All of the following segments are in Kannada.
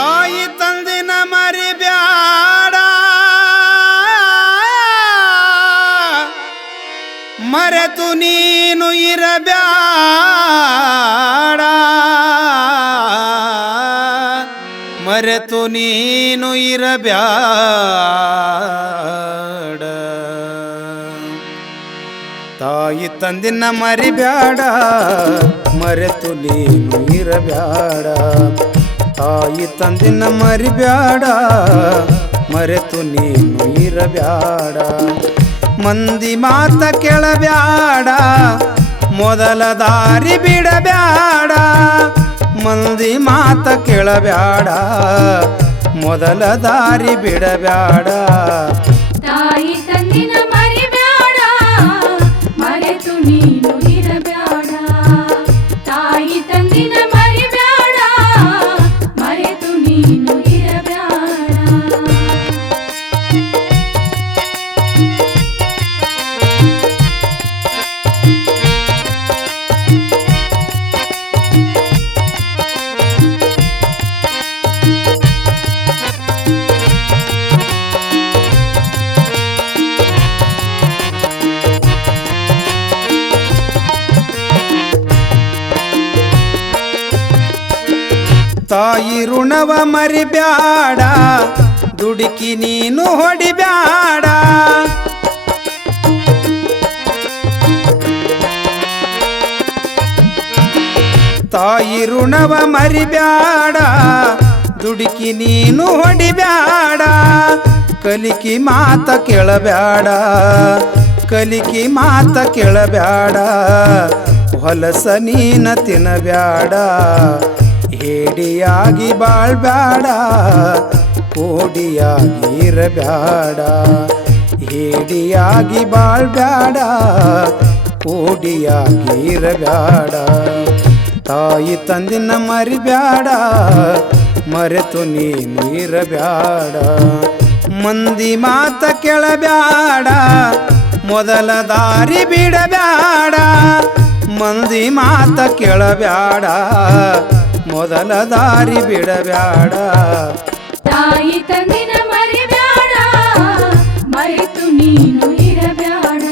ತಾಯಿ ತಂದಿನ ಮರಿಬ್ಯಾಡ, ಮರೆತು ನೀನು ಇರಬ್ಯಾಡ, ಮರೆತು ನೀನು ಇರಬ್ಯಾಡ. ತಾಯಿ ತಂದಿನ ಮರಿಬ್ಯಾಡ, ಮರೆತು ನೀನು ಇರಬ್ಯಾಡ. ತಾಯಿ ತಂದಿನ ಮರಿಬ್ಯಾಡ, ಮರೆತು ನೀನು ಇರಬ್ಯಾಡ. ಮಂದಿ ಮಾತ ಕೇಳಬ್ಯಾಡ, ಮೊದಲ ದಾರಿ ಬಿಡಬ್ಯಾಡ. ಮಂದಿ ಮಾತ ಕೇಳಬ್ಯಾಡ, ಮೊದಲ ದಾರಿ ಬಿಡಬ್ಯಾಡ. ತಾಯಿ ತಂದಿನ ಮರಿಬ್ಯಾಡ, ಮರೆತು ನೀನು ಇರಬ್ಯಾಡ. ತಾಯಿ ತಂದಿನ ಮರಿಬ್ಯಾಡ, ಮರೆತು ನೀನು ಇರಬ್ಯಾಡ. ತಾಯಿ ಋಣವ ಮರಿಬ್ಯಾಡ, ದುಡುಕಿ ನೀನು ಹೊಡಿಬ್ಯಾಡ. ತಾಯಿ ಋಣವ ಮರಿಬ್ಯಾಡ, ದುಡುಕಿ ನೀನು ಹೊಡಿಬ್ಯಾಡ. ಕಲಿಕಿ ಮಾತ ಕೇಳಬ್ಯಾಡ, ಕಲಿಕಿ ಮಾತ ಕೇಳಬ್ಯಾಡ. ಹೊಲಸ ನೀನ ತಿನ್ನಬ್ಯಾಡ, ಹೇಡಿಯಾಗಿ ಬಾಳ್ಬ್ಯಾಡ, ಕೋಡಿಯಾಗಿ ಇರಬ್ಯಾಡ. ಹೇಡಿಯಾಗಿ ಬಾಳ್ಬ್ಯಾಡ, ಕೋಡಿಯಾಗಿ ಇರಬ್ಯಾಡ. ತಾಯಿ ತಂದಿನ ಮರಿಬ್ಯಾಡ, ಮರೆತು ನೀನು ಇರಬ್ಯಾಡ. ಮಂದಿ ಮಾತ ಕೇಳಬ್ಯಾಡ, ಮೊದಲ ದಾರಿ ಬಿಡಬ್ಯಾಡ. ಮಂದಿ ಮಾತ ಕೇಳಬ್ಯಾಡ, ಮೊದಲ ದಾರಿ ಬಿಡಬ್ಯಾಡ. ತಾಯಿ ತಂದಿನ ಮರಿಬ್ಯಾಡ, ಮರೆತು ನೀನು ಇರಬ್ಯಾಡ.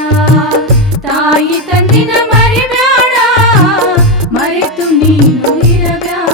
ತಾಯಿ ತಂದಿನ ಮರಿಬ್ಯಾಡ, ಮರೆತು ನೀನು ಇರಬ್ಯಾಡ.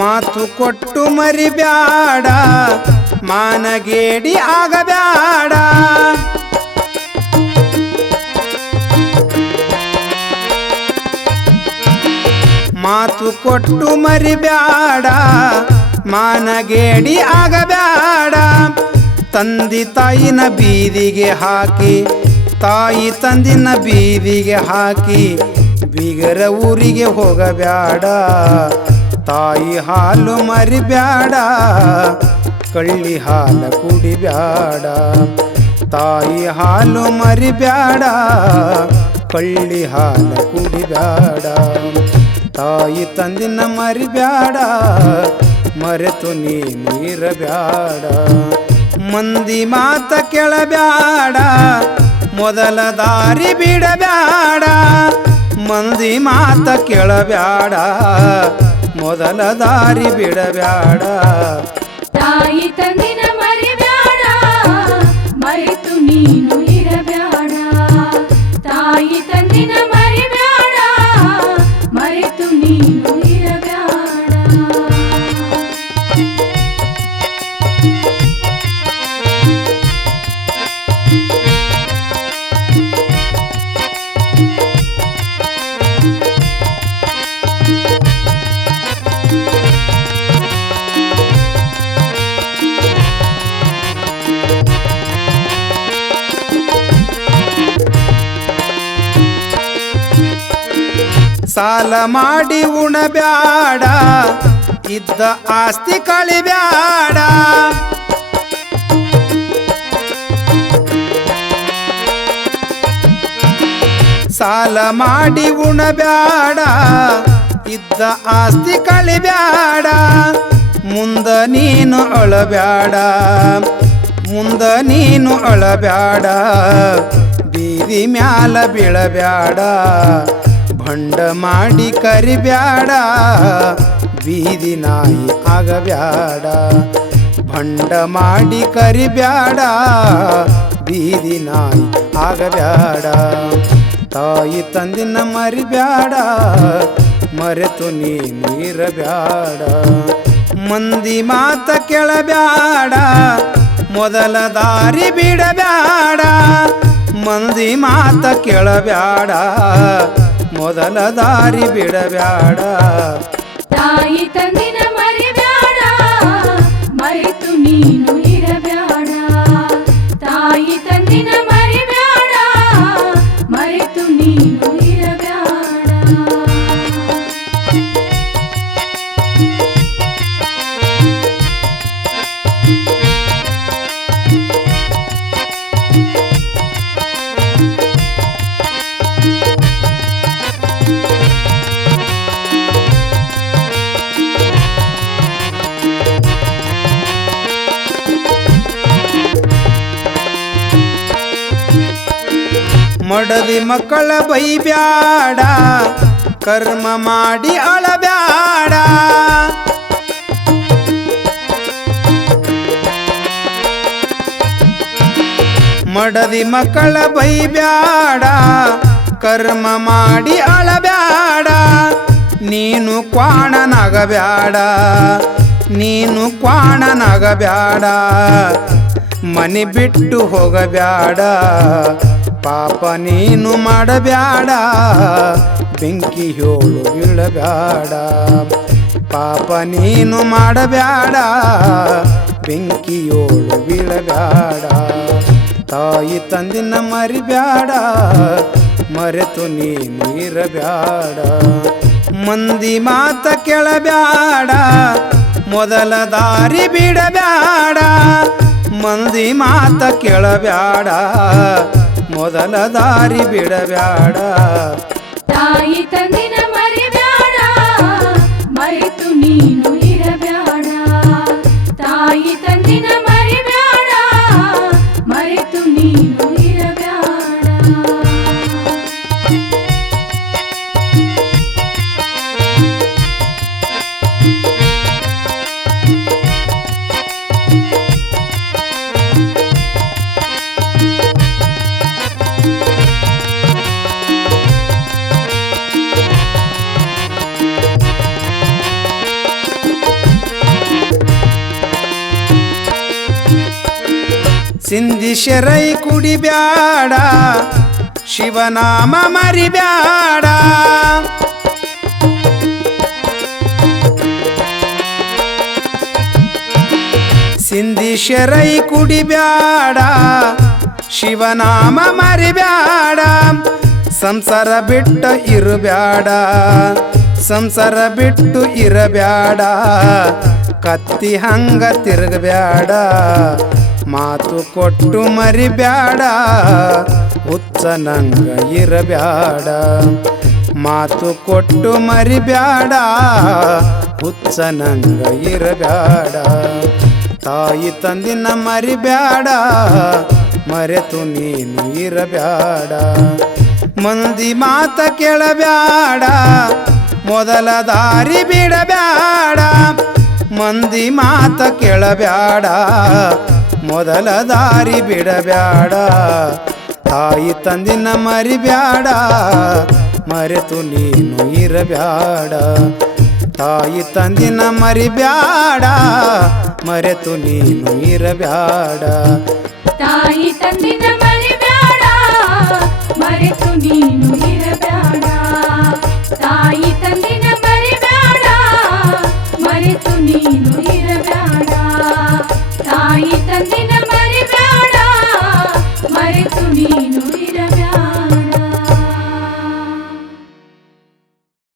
ಮಾತು ಕೊಟ್ಟು ಮರಿಬ್ಯಾಡ, ಮಾನಗೇಡಿ ಆಗಬ್ಯಾಡ. ಮಾತು ಕೊಟ್ಟು ಮರಿಬ್ಯಾಡ, ಮಾನಗೇಡಿ ಆಗಬ್ಯಾಡ. ತಂದಿ ತಾಯಿನ ಬೀದಿಗೆ ಹಾಕಿ, ತಾಯಿ ತಂದಿನ ಬೀದಿಗೆ ಹಾಕಿ, ಬೀಗರ ಊರಿಗೆ ಹೋಗಬ್ಯಾಡ. ತಾಯಿ ಹಾಲು ಮರಿಬ್ಯಾಡ, ಕಳ್ಳಿ ಹಾಲ ಕುಡಿಬ್ಯಾಡ. ತಾಯಿ ಹಾಲು ಮರಿಬ್ಯಾಡ, ಕಳ್ಳಿ ಹಾಲ ಕುಡಿಬ್ಯಾಡ. ತಾಯಿ ತಂದಿನ ಮರಿಬ್ಯಾಡ, ಮರೆತು ನೀನು ಇರಬ್ಯಾಡ. ಮಂದಿ ಮಾತ ಕೇಳಬ್ಯಾಡ, ಮೊದಲ ದಾರಿ ಬಿಡಬ್ಯಾಡ. ಮಂದಿ ಮಾತ ಕೇಳಬ್ಯಾಡ, ಮೊದಲ ದಾರಿ ಬಿಡಬ್ಯಾಡ. ತಾಯಿ ತಂದಿನ ಮರಿಬ್ಯಾಡ, ಮರೆತು ನೀನು ಇರಬ್ಯಾಡ. ತಾಯಿ ತಂದಿನ ಮರಿಬ್ಯಾಡ, ಮರೆತು ನೀನು ಇರಬ್ಯಾಡ. ಸಾಲ ಮಾಡಿ ಉಣಬ್ಯಾಡ, ಇದ್ದ ಆಸ್ತಿ ಕಳಿಬ್ಯಾಡ. ಸಾಲ ಮಾಡಿ ಉಣಬ್ಯಾಡ ಇದ್ದ ಆಸ್ತಿ ಕಳಿಬ್ಯಾಡ ಮುಂದ ನೀನು ಅಳಬ್ಯಾಡ ಮುಂದ ನೀನು ಅಳಬ್ಯಾಡ ಬೀದಿ ಮ್ಯಾಲ ಬೀಳಬ್ಯಾಡ ಭಂಡ ಮಾಡಿ ಕರಿಬ್ಯಾಡ ಬೀದಿ ನಾಯಿ ಆಗಬ್ಯಾಡ ಭಂಡ ಮಾಡಿ ಕರಿಬ್ಯಾಡ ಬೀದಿ ನಾಯಿ ಆಗಬ್ಯಾಡ ತಾಯಿ ತಂದಿನ ಮರಿಬ್ಯಾಡ ಮರೆತು ನೀನು ಇರಬ್ಯಾಡ ಮಂದಿ ಮಾತ ಕೇಳಬ್ಯಾಡ ಮೊದಲ ದಾರಿ ಬಿಡಬ್ಯಾಡ ಮಂದಿ ಮಾತ ಕೇಳಬ್ಯಾಡ ಮೊದಲ ದಾರಿ ಬಿಡಬ್ಯಾಡ ತಾಯಿ ತಂದಿನ ಮರಿಬ್ಯಾಡ ಮರೆತು ನೀನು ಇರಬ್ಯಾಡ ತಾಯಿ ತಂದಿನ ಮರಿಬ್ಯಾಡ ಮರೆತು ನೀನು ಇರಬ್ಯಾಡ ಮಡದಿ ಮಕ್ಕಳ ಬೈಬ್ಯಾಡ ಕರ್ಮ ಮಾಡಿ ಅಳಬ್ಯಾಡ ಮಡದಿ ಮಕ್ಕಳ ಬೈಬ್ಯಾಡ ಕರ್ಮ ಮಾಡಿ ಅಳಬ್ಯಾಡ ನೀನು ಕ್ವಾಣನಾಗಬ್ಯಾಡ ನೀನು ಕ್ವಾಣನಾಗಬ್ಯಾಡ ಮನೆ ಬಿಟ್ಟು ಹೋಗಬ್ಯಾಡ ಪಾಪ ನೀನು ಮಾಡಬ್ಯಾಡ ಬೆಂಕಿ ಹೋಳು ಬೀಳಬ್ಯಾಡ ಪಾಪ ನೀನು ಮಾಡಬ್ಯಾಡ ಬೆಂಕಿಯೋಳು ಬೀಳಬ್ಯಾಡ ತಾಯಿ ತಂದಿನ ಮರಿಬ್ಯಾಡ ಮರೆತು ನೀನು ಇರಬ್ಯಾಡ ಮಂದಿ ಮಾತ ಕೇಳಬ್ಯಾಡ ಮೊದಲ ದಾರಿ ಬಿಡಬ್ಯಾಡ ಮಂದಿ ಮಾತ ಕೇಳಬ್ಯಾಡ ಮೊದಲ ದಾರಿ ಬಿಡಬ್ಯಾಡ ತಾಯಿ ತಂದಿನ ಮರಿಬ್ಯಾಡ ಮರೆತು ನೀನು ಇರಬ್ಯಾಡ ತಾಯಿ ತಂದಿನ ಮರಿಬ್ಯಾಡ ಮರೆತು ನೀನು ಇರಬ್ಯಾಡ ಸಿಂಧಿ ಶರೈ ಕುಡಿಬ್ಯಾಡ ಶಿವನಾಮ ಮರಿಬ್ಯಾಡ ಸಿಂಧಿ ಶರೈ ಕುಡಿಬ್ಯಾಡ ಶಿವನಾಮ ಮರಿಬ್ಯಾಡ ಸಂಸಾರ ಬಿಟ್ಟು ಇರಬ್ಯಾಡ ಸಂಸಾರ ಬಿಟ್ಟು ಇರಬ್ಯಾಡ ಕತ್ತಿ ಹಂಗ ತಿರುಗಬ್ಯಾಡ ಮಾತು ಕೊಟ್ಟು ಮರಿಬ್ಯಾಡ ಹುಚ್ಚನಂಗ ಇರಬ್ಯಾಡ ಮಾತು ಕೊಟ್ಟು ಮರಿಬ್ಯಾಡ ಹುಚ್ಚನಂಗ ಇರಬ್ಯಾಡ ತಾಯಿ ತಂದಿನ ಮರಿಬ್ಯಾಡ ಮರೆತು ನೀನು ಇರಬ್ಯಾಡ ಮಂದಿ ಮಾತ ಕೇಳಬ್ಯಾಡ ಮೊದಲ ದಾರಿ ಬಿಡಬ್ಯಾಡ ಮಂದಿ ಮಾತ ಕೇಳಬ್ಯಾಡ ಮೊದಲ ದಾರಿ ಬಿಡಬ್ಯಾಡ ತಾಯಿ ತಂದಿನ ಮರಿಬ್ಯಾಡ ಮರೆತು ನೀನು ಇರಬ್ಯಾಡ ತಾಯಿ ತಂದಿನ ಮರಿಬ್ಯಾಡ ಮರೆತು ನೀನು ಇರಬ್ಯಾಡ ತಾಯಿ ತಂದಿನ ಮರಿಬ್ಯಾಡ ಮರೆತು ನೀನು